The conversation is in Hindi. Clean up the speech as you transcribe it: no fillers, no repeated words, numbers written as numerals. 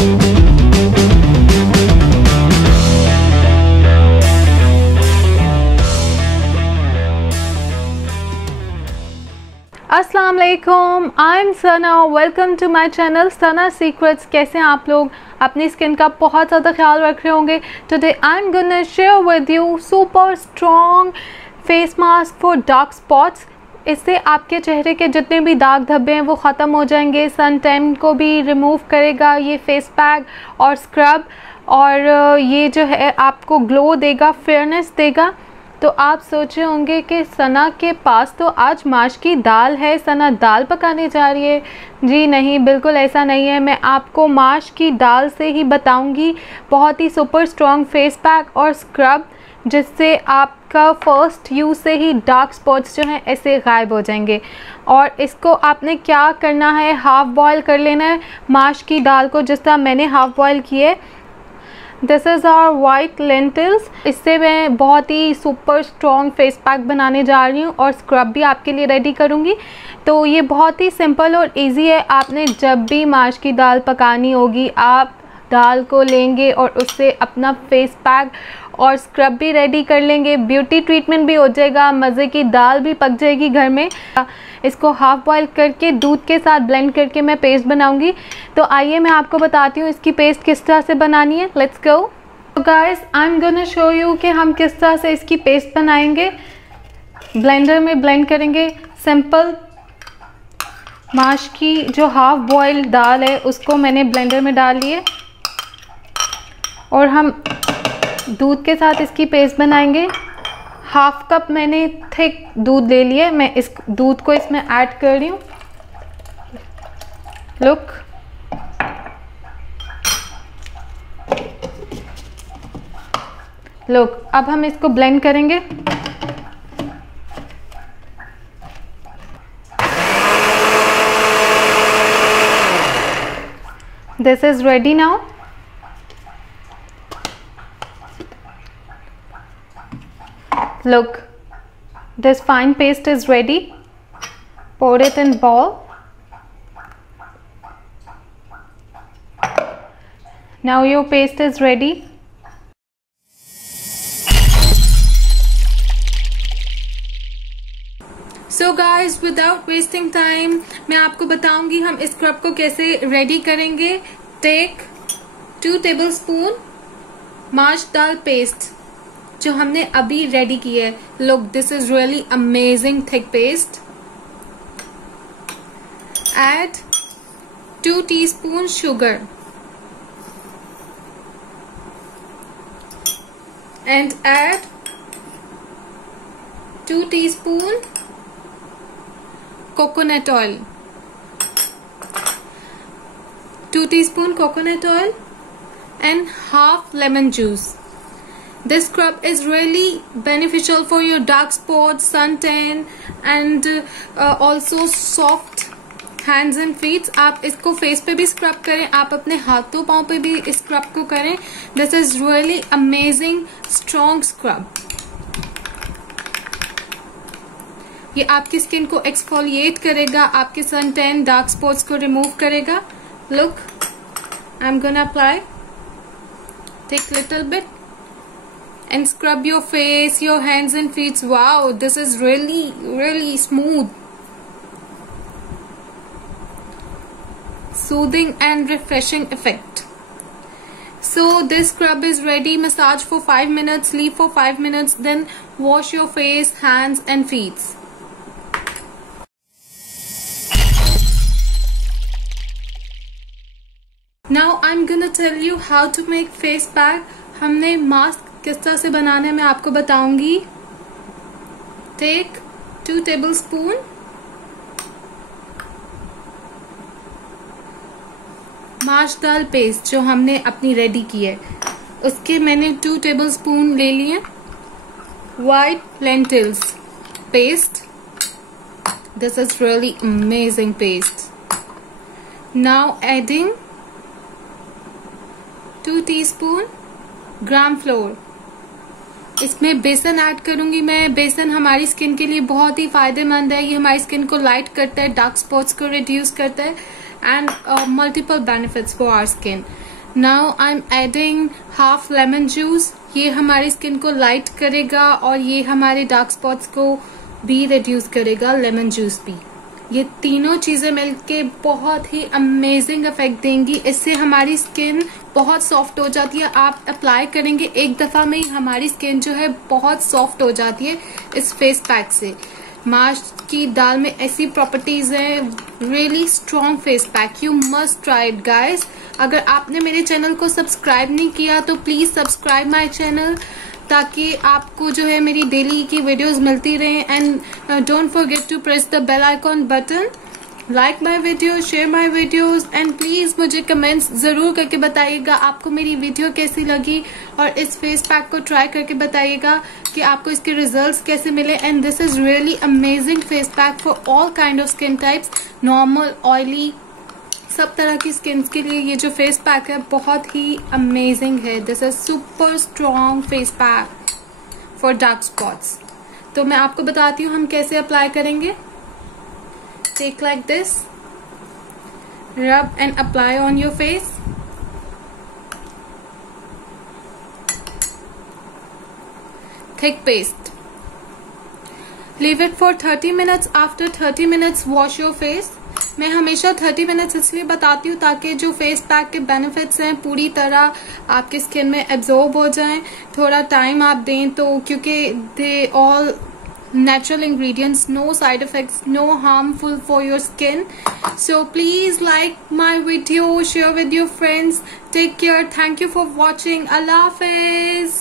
अस्सलाम वालेकुम, I am Sana, welcome to my channel Sana secrets. कैसे हैं आप लोग? अपनी स्किन का बहुत ज़्यादा ख्याल रख रहे होंगे। Today I am gonna share with you super strong face mask for dark spots. इससे आपके चेहरे के जितने भी दाग धब्बे हैं वो ख़त्म हो जाएंगे। सन टैन को भी रिमूव करेगा ये फेस पैक और स्क्रब, और ये जो है आपको ग्लो देगा, फेयरनेस देगा। तो आप सोचे होंगे कि सना के पास तो आज माश की दाल है, सना दाल पकाने जा रही है। जी नहीं, बिल्कुल ऐसा नहीं है। मैं आपको माश की दाल से ही बताऊंगी बहुत ही सुपर स्ट्रॉन्ग फेस पैक और स्क्रब, जिससे आपका फर्स्ट यूज़ से ही डार्क स्पॉट्स जो हैं ऐसे गायब हो जाएंगे। और इसको आपने क्या करना है, हाफ़ बॉयल कर लेना है माश की दाल को, जिस तरह मैंने हाफ़ बॉयल किए। This is our white lentils. इससे मैं बहुत ही सुपर स्ट्रॉन्ग फेस पैक बनाने जा रही हूँ और स्क्रब भी आपके लिए रेडी करूँगी। तो ये बहुत ही सिंपल और इजी है। आपने जब भी माश की दाल पकानी होगी, आप दाल को लेंगे और उससे अपना फेस पैक और स्क्रब भी रेडी कर लेंगे। ब्यूटी ट्रीटमेंट भी हो जाएगा, मज़े की दाल भी पक जाएगी घर में। इसको हाफ़ बॉयल करके दूध के साथ ब्लेंड करके मैं पेस्ट बनाऊंगी। तो आइए मैं आपको बताती हूँ इसकी पेस्ट किस तरह से बनानी है। Let's go. तो guys, I am gonna show you कि हम किस तरह से इसकी पेस्ट बनाएंगे। ब्लेंडर में ब्लेंड करेंगे। सिंपल माश की जो हाफ़ बॉयल दाल है उसको मैंने ब्लेंडर में डाल लिए और हम दूध के साथ इसकी पेस्ट बनाएंगे। हाफ कप मैंने थिक दूध ले लिया। मैं इस दूध को इसमें ऐड कर रही हूँ। लुक, अब हम इसको ब्लेंड करेंगे। This is ready now. Look, this fine paste is ready. Pour it in bowl. Now your paste is ready. So guys, without wasting time, मैं आपको बताऊंगी हम इस स्क्रब को कैसे रेडी करेंगे। Take 2 tablespoon माश दाल पेस्ट जो हमने अभी रेडी की है। Look, this is really amazing thick paste. Add 2 teaspoon sugar and add 2 teaspoon coconut oil. 2 teaspoon coconut oil and half lemon juice. This scrub is really beneficial for your dark spots, suntan and also soft hands and feet. आप इसको फेस पे भी स्क्रब करें, आप अपने हाथों पाँव पे भी इस स्क्रब को करें। This is really amazing strong scrub. ये आपकी स्किन को एक्सफोलिएट करेगा, आपके suntan डार्क स्पॉट्स को रिमूव करेगा। Look, I'm gonna apply. Take little bit and scrub your face, your hands and feet. Wow, this is really smooth, soothing and refreshing effect. So this scrub is ready. Massage for 5 minutes, leave for 5 minutes, then wash your face, hands and feet. Now I'm gonna tell you how to make face pack. हमने मास्क किस तरह से बनाना है मैं आपको बताऊंगी। Take 2 tablespoon माश दाल पेस्ट जो हमने अपनी रेडी की है, उसके मैंने 2 tablespoon ले लिए। White lentils paste. This is really amazing paste. Now adding 2 teaspoon gram floor. इसमें बेसन ऐड करूंगी मैं। बेसन हमारी स्किन के लिए बहुत ही फायदेमंद है। ये हमारी स्किन को लाइट करता है, डार्क स्पॉट्स को रिड्यूस करता है। and multiple benefits for our skin. Now I'm adding half lemon juice. ये हमारी स्किन को लाइट करेगा और ये हमारे डार्क स्पॉट्स को भी रिड्यूस करेगा, लेमन जूस भी। ये तीनों चीजें मिलके बहुत ही अमेजिंग इफेक्ट देंगी। इससे हमारी स्किन बहुत सॉफ्ट हो जाती है। आप अप्लाई करेंगे एक दफा में ही हमारी स्किन जो है बहुत सॉफ्ट हो जाती है इस फेस पैक से। मार्च की दाल में ऐसी प्रॉपर्टीज है, really strong face pack, you must try it guys. अगर आपने मेरे चैनल को सब्सक्राइब नहीं किया तो प्लीज सब्सक्राइब माय चैनल, ताकि आपको जो है मेरी डेली की वीडियोस मिलती रहे। And don't forget to press the bell icon button, like my video, share my videos and please मुझे कमेंट्स जरूर करके बताइएगा आपको मेरी वीडियो कैसी लगी, और इस फेस पैक को ट्राई करके बताइएगा कि आपको इसके रिजल्ट्स कैसे मिले। And this is really amazing face pack for all kind of skin types, normal, oily, सब तरह की स्किन के लिए ये जो फेस पैक है बहुत ही अमेजिंग है। This is super strong face pack for dark spots. तो मैं आपको बताती हूँ हम कैसे अप्लाई करेंगे। टेक लाइक दिस, रब and apply on your face. Thick paste, leave it for 30 minutes. After 30 minutes wash your face. मैं हमेशा 30 मिनट्स इसलिए बताती हूँ ताकि जो फेस पैक के बेनिफिट्स हैं पूरी तरह आपके स्किन में एब्जॉर्ब हो जाएं। थोड़ा टाइम आप दें तो, क्योंकि they all natural ingredients, no side effects, no harmful for your skin. So please like my video, share with your friends. Take care. Thank you for watching. Allah Hafiz.